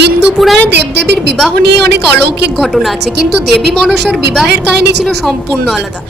হিন্দু পুরাণে দেবদেবীর বিবাহ নিয়ে অনেক অলৌকিক ঘটনা আছে, কিন্তু দেবী মনসার বিবাহের কাহিনী ছিল সম্পূর্ণ আলাদা।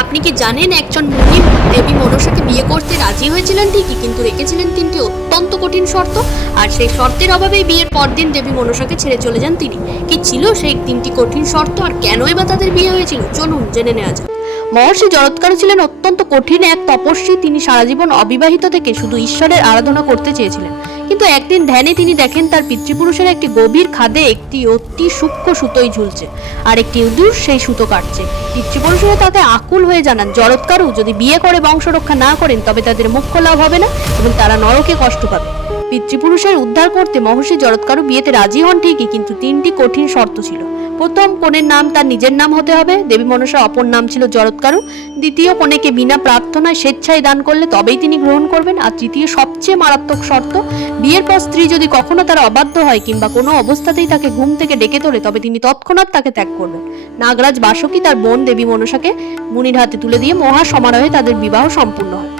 আপনি কি জানেন, একজন মুনি দেবী মনসাকে বিয়ে করতে রাজি হয়েছিলেন ঠিকই, কিন্তু রেখেছিলেন তিনটি অত্যন্ত কঠিন শর্ত। আর সেই শর্তের অভাবেই বিয়ের পরদিন দেবী মনসাকে ছেড়ে চলে যান তিনি। কি ছিল সেই তিনটি কঠিন শর্ত, আর কেনই বা তাদের বিয়ে হয়েছিল, চলুন জেনে নেওয়া যাক। মহর্ষি জরৎকারু ছিলেন অত্যন্ত কঠিন এক তপস্বী। তিনি সারা জীবন অবিবাহিত থেকে শুধু ঈশ্বরের আরাধনা করতে চেয়েছিলেন। কিন্তু একদিন ধ্যানে তিনি দেখেন তার পিতৃপুরুষের একটি গভীর খাদে একটি অতি সূক্ষ্ম সুতোই ঝুলছে, আর একটি ইঁদুর সেই সুতো কাটছে। পিতৃপুরুষেরা তাতে আকুল হয়ে জানান, জরৎকারু যদি বিয়ে করে বংশ রক্ষা না করেন তবে তাদের মোক্ষ লাভ হবে না এবং তারা নরকে কষ্ট পাবে। পিতৃপুরুষের উদ্ধার করতে মহর্ষি জরৎকারু বিয়েতে রাজি হন ঠিকই, কিন্তু তিনটি কঠিন শর্ত ছিল। প্রথম, কনের নাম তার নিজের নাম হতে হবে। দেবী মনসার অপর নাম ছিল জরৎকারু। দ্বিতীয়, কনেকে বিনা প্রার্থনায় স্বেচ্ছায় দান করলে তবেই তিনি গ্রহণ করবেন। আর তৃতীয়, সবচেয়ে মারাত্মক শর্ত, বিয়ের পর স্ত্রী যদি কখনো তার অবাধ্য হয় কিংবা কোনো অবস্থাতেই তাকে ঘুম থেকে ডেকে তোলে তবে তিনি তৎক্ষণাৎ তাকে ত্যাগ করবেন। নাগরাজ বাসুকী তার বোন দেবী মনসাকে মুনির হাতে তুলে দিয়ে মহা সমারোহে তাদের বিবাহ সম্পূর্ণ হয়।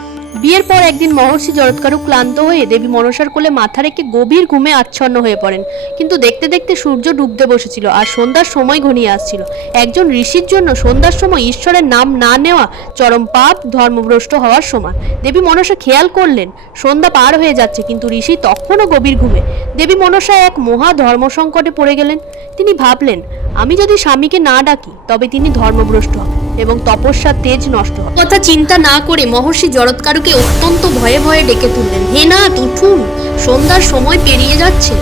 বিয়ের পর একদিন মহর্ষি জরৎকারু ক্লান্ত হয়ে দেবী মনসার কোলে মাথা রেখে গভীর ঘুমে আচ্ছন্ন হয়ে পড়েন। কিন্তু দেখতে দেখতে সূর্য ডুবতে বসেছিল আর সন্ধ্যার সময় ঘনিয়ে আসছিল। একজন ঋষির জন্য সন্ধ্যার সময় ঈশ্বরের নাম না নেওয়া চরম পাপ, ধর্মভ্রষ্ট হওয়ার সমান। দেবী মনসা খেয়াল করলেন সন্ধ্যা পার হয়ে যাচ্ছে, কিন্তু ঋষি তখনও গভীর ঘুমে। দেবী মনসা এক মহা ধর্ম সংকটে পড়ে গেলেন। তিনি ভাবলেন, আমি যদি স্বামীকে না ডাকি তবে তিনি ধর্মভ্রষ্ট হন এবং তপস্যার তেজ নষ্ট হবে। কথা চিন্তা না করে মহর্ষি জরৎকারুকে অত্যন্ত ভয়ে ভয়ে ডেকে তুললেন। হে নাথ, উঠুন, সন্ধ্যার সময় পেরিয়ে যাচ্ছে।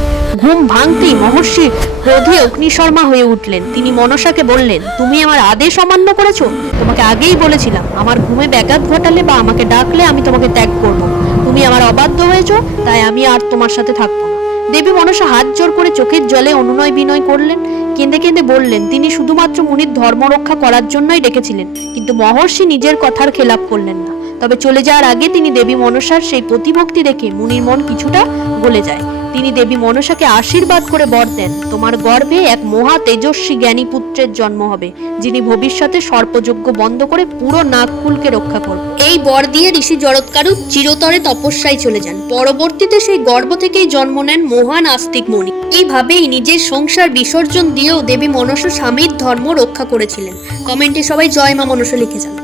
ঘুম ভাঙতেই মহর্ষি ক্রোধে অগ্নিশর্মা হয়ে উঠলেন। তিনি মনসাকে বললেন, তুমি আমার আদেশ অমান্য করেছো। তোমাকে আগেই বলেছিলাম, আমার ঘুমে ব্যাঘাত ঘটালে বা আমাকে ডাকলে আমি তোমাকে ত্যাগ করব। তুমি আমার অবাধ্য হয়েছো, তাই আমি আর তোমার সাথে থাকবো না। দেবী মনসা হাত জোর করে চোখের জলে অনুনয় বিনয় করলেন। কেঁদে কেঁদে বললেন, তিনি শুধুমাত্র মুনির ধর্ম রক্ষা করার জন্যই ডেকেছিলেন। কিন্তু মহর্ষি নিজের কথার খেলাপ করলেন না। তবে চলে যাওয়ার আগে তিনি দেবী মনসার সেই প্রতিভক্তি দেখে মুনির মন কিছুটা গলে যায়। তিনি দেবী মনসাকে আশীর্বাদ করে বর দেন, তোমার গর্ভে এক মহা তেজস্বী জ্ঞানী পুত্রের জন্ম হবে, যিনি ভবিষ্যতে সর্পযজ্ঞ বন্ধ করে পুরো নাগকুলকে রক্ষা করবে। এই বর দিয়ে ঋষি জরৎকারু চিরতরে তপস্যায় চলে যান। পরবর্তীতে সেই গর্ভ থেকেই জন্ম নেন মহান আস্তিক মুনি। এইভাবেই নিজের সংসার বিসর্জন দিয়েও দেবী মনসা স্বামীর ধর্ম রক্ষা করেছিলেন। কমেন্টে সবাই জয় মা মনসা লিখে যান।